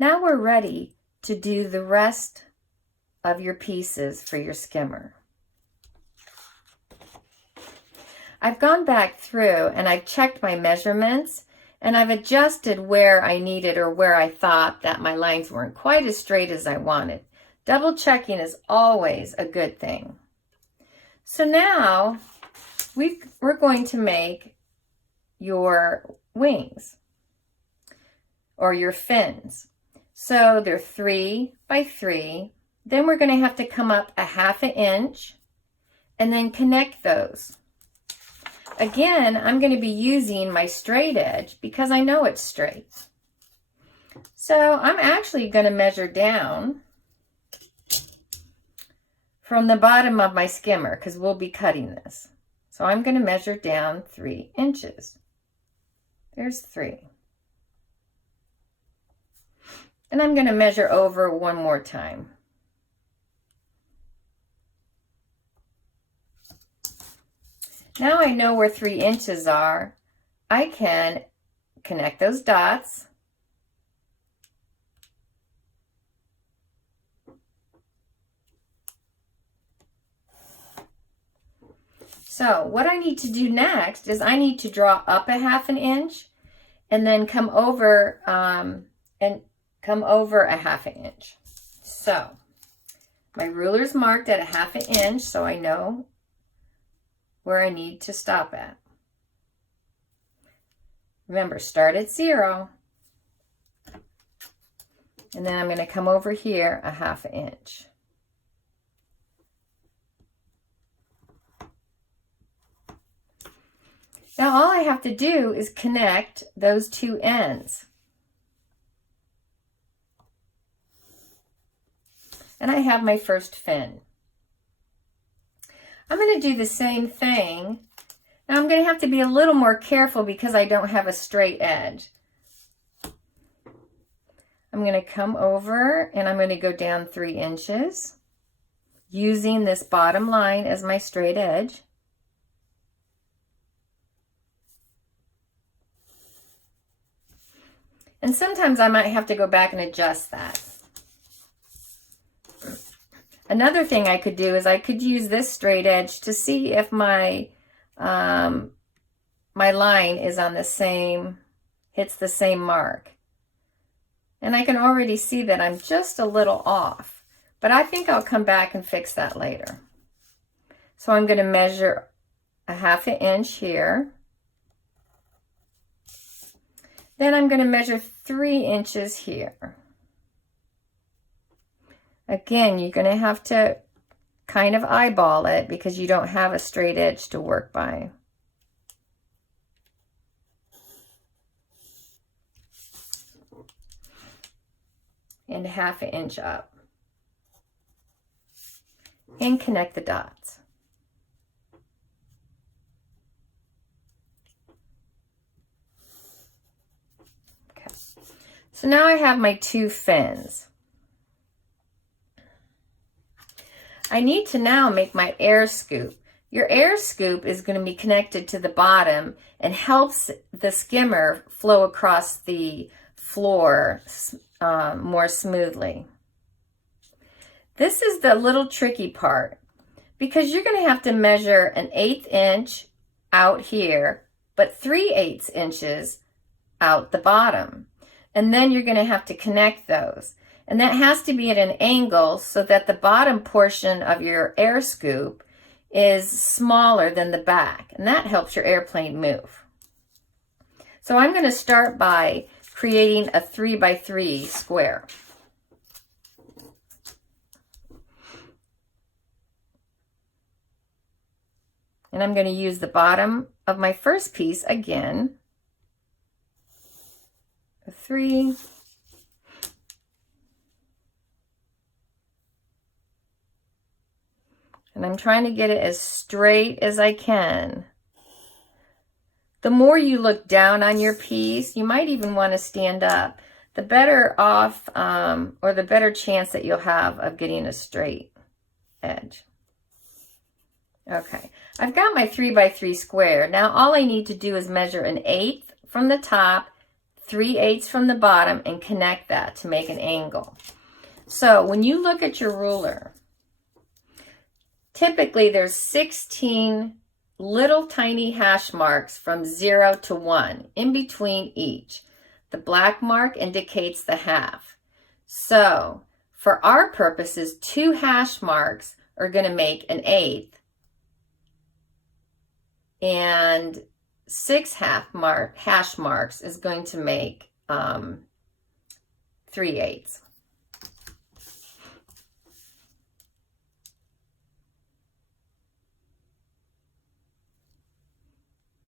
Now we're ready to do the rest of your pieces for your skimmer. I've gone back through and I've checked my measurements and I've adjusted where I needed or where I thought that my lines weren't quite as straight as I wanted. Double checking is always a good thing. So now we're going to make your wings or your fins. So they're 3 by 3. Then we're going to have to come up a 1/2 inch and then connect those. Again, I'm going to be using my straight edge because I know it's straight. So I'm actually going to measure down from the bottom of my skimmer because we'll be cutting this. So I'm going to measure down 3 inches. There's 3. And I'm going to measure over one more time. Now I know where 3 inches are. I can connect those dots. So what I need to do next is I need to draw up a 1/2 inch and then come over a 1/2 inch. So my ruler's marked at a 1/2 inch, so I know where I need to stop at. Remember, start at 0. And then I'm going to come over here a 1/2 inch. Now all I have to do is connect those 2 ends. And I have my first fin. I'm going to do the same thing. Now I'm going to have to be a little more careful because I don't have a straight edge. I'm going to come over and I'm going to go down 3 inches using this bottom line as my straight edge. And sometimes I might have to go back and adjust that. Another thing I could do is I could use this straight edge to see if my my line is on the same, hits the same mark. And I can already see that I'm just a little off, but I think I'll come back and fix that later. So I'm going to measure a 1/2 inch here. Then I'm going to measure 3 inches here. Again, you're going to have to kind of eyeball it because you don't have a straight edge to work by. And 1/2 inch up. And connect the dots. Okay. So now I have my 2 fins. I need to now make my air scoop. Your air scoop is going to be connected to the bottom and helps the skimmer flow across the floor more smoothly. This is the little tricky part because you're going to have to measure an 1/8 inch out here, but 3/8 inches out the bottom. And then you're going to have to connect those. And that has to be at an angle so that the bottom portion of your air scoop is smaller than the back. And that helps your airplane move. So I'm going to start by creating a 3 by 3 square. And I'm going to use the bottom of my first piece again. A 3. And I'm trying to get it as straight as I can. The more you look down on your piece, you might even want to stand up, the better off or the better chance that you'll have of getting a straight edge. Okay, I've got my 3 by 3 square. Now all I need to do is measure an 1/8 from the top, 3/8 from the bottom and connect that to make an angle. So when you look at your ruler, typically there's 16 little tiny hash marks from 0 to 1 in between each. The black mark indicates the half. So for our purposes, 2 hash marks are going to make an 1/8, and 6 hash marks is going to make 3/8.